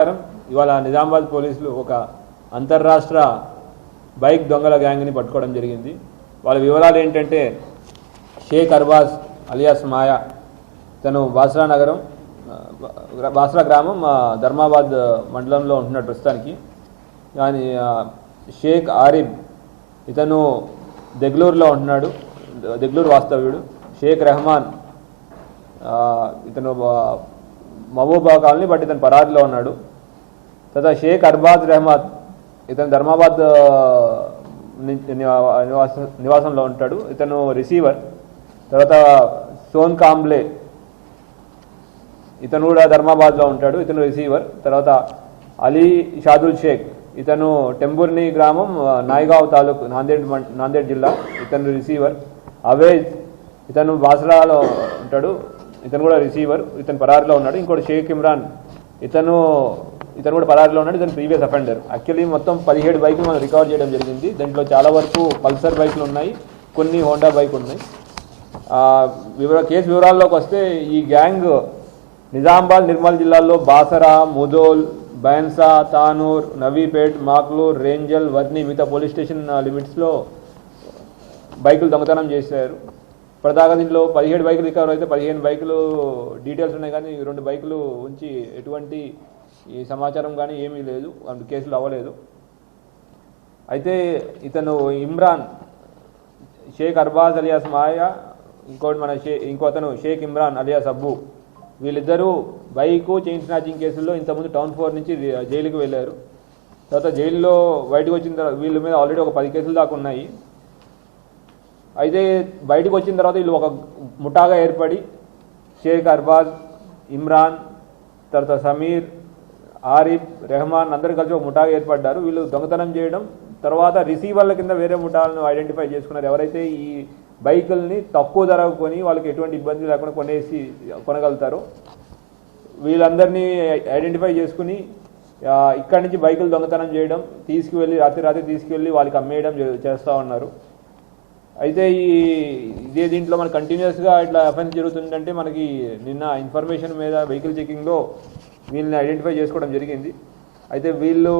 ఇవాళ నిజామాబాద్ పోలీసులు ఒక అంతర్రాష్ట్ర బైక్ దొంగల గ్యాంగ్ని పట్టుకోవడం జరిగింది. వాళ్ళ వివరాలు ఏంటంటే షేక్ అర్బాజ్ అలియాస్ మాయా, తను బాసరా గ్రామం ధర్మాబాద్ మండలంలో ఉంటున్నాడు ప్రస్తుతానికి. కానీ షేక్ ఆరిబ్ ఇతను దెగ్లూరులో ఉంటున్నాడు, దెగ్లూరు వాస్తవ్యుడు. షేక్ రెహమాన్ ఇతను మహబూబా కాలనీ, బట్ ఇతను పరారీలో ఉన్నాడు. తర్వాత షేక్ అర్బాజ్ రెహమాద్ ఇతను ధర్మాబాద్ నివాసంలో ఉంటాడు, ఇతను రిసీవర్. తర్వాత సోన్ కాంబ్లే ఇతను కూడా ధర్మాబాద్లో ఉంటాడు, ఇతను రిసీవర్. తర్వాత అలీ షాదుల్ షేక్ ఇతను టెంబూర్ని గ్రామం, నాయగావ్ తాలూకు, నాందేడ్ జిల్లా, ఇతను రిసీవర్. అవేజ్ ఇతను బాసరాలో ఉంటాడు, ఇతను కూడా రిసీవర్, ఇతను పరారీలో ఉన్నాడు. ఇంకోటి షేక్ ఇమ్రాన్ ఇతను కూడా పరారీలో ఉన్నాడు, ఇతను ప్రీవియస్ అఫెండర్. యాక్చువల్లీ మొత్తం 17 బైకులు మనం రికవర్ చేయడం జరిగింది. దాంట్లో చాలా వరకు పల్సర్ బైకులు ఉన్నాయి, కొన్ని హోండా బైక్ ఉన్నాయి. కేసు వివరాల్లోకి వస్తే ఈ గ్యాంగ్ నిజామాబాద్, నిర్మల్ జిల్లాల్లో బాసరా, ముదోల్, బైన్సా, తానూర్, నవీపేట్, మాక్లూర్, రేంజల్, వర్ని మిగతా పోలీస్ స్టేషన్ లిమిట్స్లో బైకులు దొంగతనం చేశారు. ఇప్పటిదాకా దీంట్లో 17 బైకులు రికవర్ అయితే 15 బైకులు డీటెయిల్స్ ఉన్నాయి, కానీ 2 బైకులు ఉంచి ఎటువంటి ఈ సమాచారం కానీ ఏమీ లేదు, కేసులు అవ్వలేదు. అయితే ఇతను ఇమ్రాన్, షేక్ అర్బాజ్ అలియాస్ మాయా, ఇంకో అతను షేక్ ఇమ్రాన్ అలియాస్ అబ్బు, వీళ్ళిద్దరూ బైకు చైన్ స్నాచింగ్ కేసుల్లో ఇంతకుముందు టౌన్ 4 నుంచి జైలుకి వెళ్ళారు. తర్వాత జైల్లో బయటకు వచ్చిన తర్వాత వీళ్ళ మీద ఆల్రెడీ ఒక 10 కేసులు దాకా ఉన్నాయి. అయితే బయటకు వచ్చిన తర్వాత వీళ్ళు ఒక ముఠాగా ఏర్పడి షేక్ అర్బాజ్, ఇమ్రాన్, తర్వాత సమీర్, ఆరిఫ్, రెహమాన్ అందరూ కలిసి ఒక ముఠాగా ఏర్పడ్డారు. వీళ్ళు దొంగతనం చేయడం, తర్వాత రిసీవర్ల కింద వేరే ముఠాలను ఐడెంటిఫై చేసుకున్నారు. ఎవరైతే ఈ బైకుల్ని తక్కువ ధరకు కొని వాళ్ళకి ఎటువంటి ఇబ్బంది లేకుండా కొనగలుగుతారో వీళ్ళందరినీ ఐడెంటిఫై చేసుకుని ఇక్కడి నుంచి బైకులు దొంగతనం చేయడం, తీసుకువెళ్ళి రాత్రి తీసుకువెళ్ళి వాళ్ళకి అమ్మేయడం చేస్తూ ఉన్నారు. అయితే ఇదే దీంట్లో మనకు కంటిన్యూస్గా ఇట్లా అఫెన్స్ జరుగుతుందంటే మనకి నిన్న ఇన్ఫర్మేషన్ మీద వెహికల్ చెకింగ్లో వీళ్ళని ఐడెంటిఫై చేసుకోవడం జరిగింది. అయితే వీళ్ళు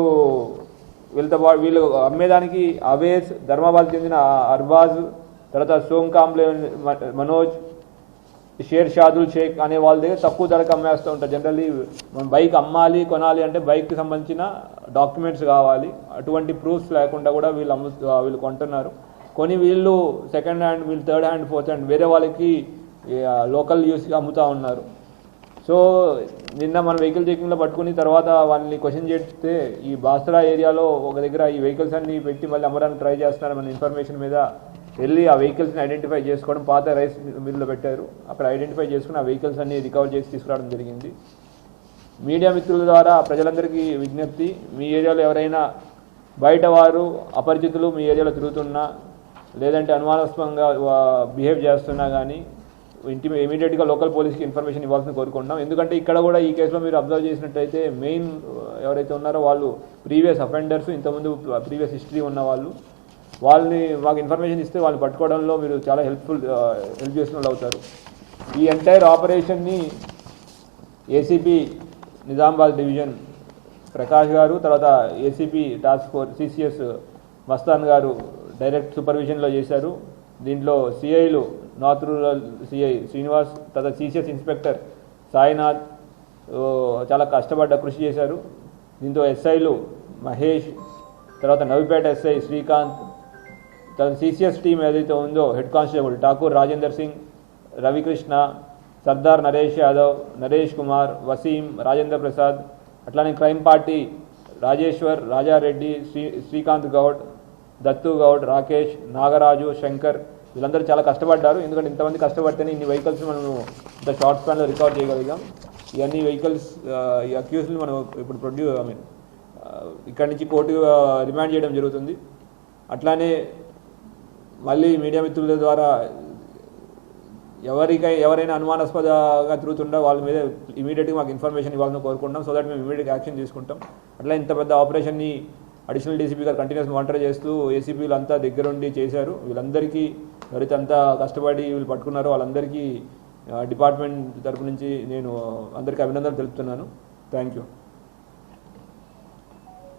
అమ్మేదానికి అవేజ్, ధర్మాబాద్ చెందిన అర్బాజ్, తర్వాత సోమ్ కాంబ్లే మనోజ్, షేర్ షాదుల్ షేక్ అనే వాళ్ళ దగ్గర తక్కువ ధరకు అమ్మేస్తూ ఉంటారు. జనరల్లీ మనం బైక్ కొనాలి అంటే బైక్కి సంబంధించిన డాక్యుమెంట్స్ కావాలి, అటువంటి ప్రూఫ్స్ లేకుండా కూడా వీళ్ళు కొంటున్నారు. కొన్ని వీళ్ళు సెకండ్ హ్యాండ్, వీళ్ళు థర్డ్ హ్యాండ్, ఫోర్త్ హ్యాండ్ వేరే వాళ్ళకి లోకల్ యూస్కి అమ్ముతూ ఉన్నారు. సో నిన్న మన వెహికల్ చెకింగ్లో పట్టుకుని తర్వాత వాళ్ళని క్వశ్చన్ చేస్తే ఈ బాసరా ఏరియాలో ఒక దగ్గర ఈ వెహికల్స్ అన్ని పెట్టి మళ్ళీ అమ్మడానికి ట్రై చేస్తున్నారన్న ఇన్ఫర్మేషన్ మీద వెళ్ళి ఆ వెహికల్స్ని ఐడెంటిఫై చేసుకోవడం, పాత రైస్ మిల్లులో పెట్టారు, అక్కడ ఐడెంటిఫై చేసుకుని ఆ వెహికల్స్ అన్ని రికవర్ చేసి తీసుకురావడం జరిగింది. మీడియా మిత్రుల ద్వారా ప్రజలందరికీ విజ్ఞప్తి, మీ ఏరియాలో ఎవరైనా బయట వారు అపరిచితులు మీ ఏరియాలో తిరుగుతున్నా లేదంటే అనుమానాస్పదంగా బిహేవ్ చేస్తున్నా కానీ ఇమీడియట్గా లోకల్ పోలీస్కి ఇన్ఫర్మేషన్ ఇవ్వాల్సిన కోరుకుంటున్నాం. ఎందుకంటే ఇక్కడ కూడా ఈ కేసులో మీరు అబ్జర్వ్ చేసినట్టయితే మెయిన్ ఎవరైతే ఉన్నారో వాళ్ళు ప్రీవియస్ అఫెండర్స్, ఇంతకుముందు ప్రీవియస్ హిస్టరీ ఉన్న వాళ్ళని మాకు ఇన్ఫర్మేషన్ ఇస్తే వాళ్ళని పట్టుకోవడంలో మీరు చాలా హెల్ప్ చేసిన వాళ్ళు అవుతారు. ఈ ఎంటైర్ ఆపరేషన్ని ఏసీపీ నిజామాబాద్ డివిజన్ ప్రకాష్ గారు, తర్వాత ACP task force CCS Mastan గారు డైరెక్ట్ సూపర్విజన్లో చేశారు. దీంట్లో సిఐలు నార్త్ రూరల్ సిఐ శ్రీనివాస్, తర్వాత సిసిఎస్ ఇన్స్పెక్టర్ సాయినాథ్ చాలా కృషి చేశారు. దీంతో ఎస్ఐలు మహేష్, తర్వాత నవీపేట ఎస్ఐ శ్రీకాంత్, తర్వాత సిసిఎస్ టీం ఏదైతే ఉందో హెడ్ కానిస్టేబుల్ ఠాకూర్ రాజేందర్ సింగ్, రవికృష్ణ, సర్దార్ నరేష్ యాదవ్, నరేష్ కుమార్, వసీం, రాజేంద్ర ప్రసాద్, అట్లానే క్రైమ్ పార్టీ రాజేశ్వర్, రాజారెడ్డి, శ్రీకాంత్ గౌడ్, దత్తు గౌడ్, రాకేష్, నాగరాజు, శంకర్ వీళ్ళందరూ చాలా కష్టపడ్డారు. ఎందుకంటే ఇంతమంది కష్టపడితేనే ఇన్ని వెహికల్స్ మనము ఇంత షార్ట్ స్పాన్లో రికవర్ చేయగలిగాం. ఇవన్నీ వెహికల్స్ ఈ అక్యూజ్ని మనం ఇప్పుడు ఇక్కడి నుంచి కోర్టు రిమాండ్ చేయడం జరుగుతుంది. అట్లానే మళ్ళీ మీడియా మిత్రుల ద్వారా ఎవరైనా అనుమానాస్పదంగా తిరుగుతుండో వాళ్ళ మీద ఇమీడియట్గా మాకు ఇన్ఫర్మేషన్ ఇవ్వాలని కోరుకుంటాం. సో దట్ మేము ఇమీడియట్గా యాక్షన్ తీసుకుంటాం. అట్లా ఇంత పెద్ద ఆపరేషన్ని అడిషనల్ డీసీపీ గారు కంటిన్యూస్ మానిటర్ చేస్తూ ఏసీపీలు అంతా దగ్గరుండి చేశారు. వీళ్ళందరికీ ఎవరైతే అంతా కష్టపడి వీళ్ళు పట్టుకున్నారో వాళ్ళందరికీ డిపార్ట్మెంట్ తరపు నుంచి నేను అందరికీ అభినందనలు తెలుపుతున్నాను. Thank you.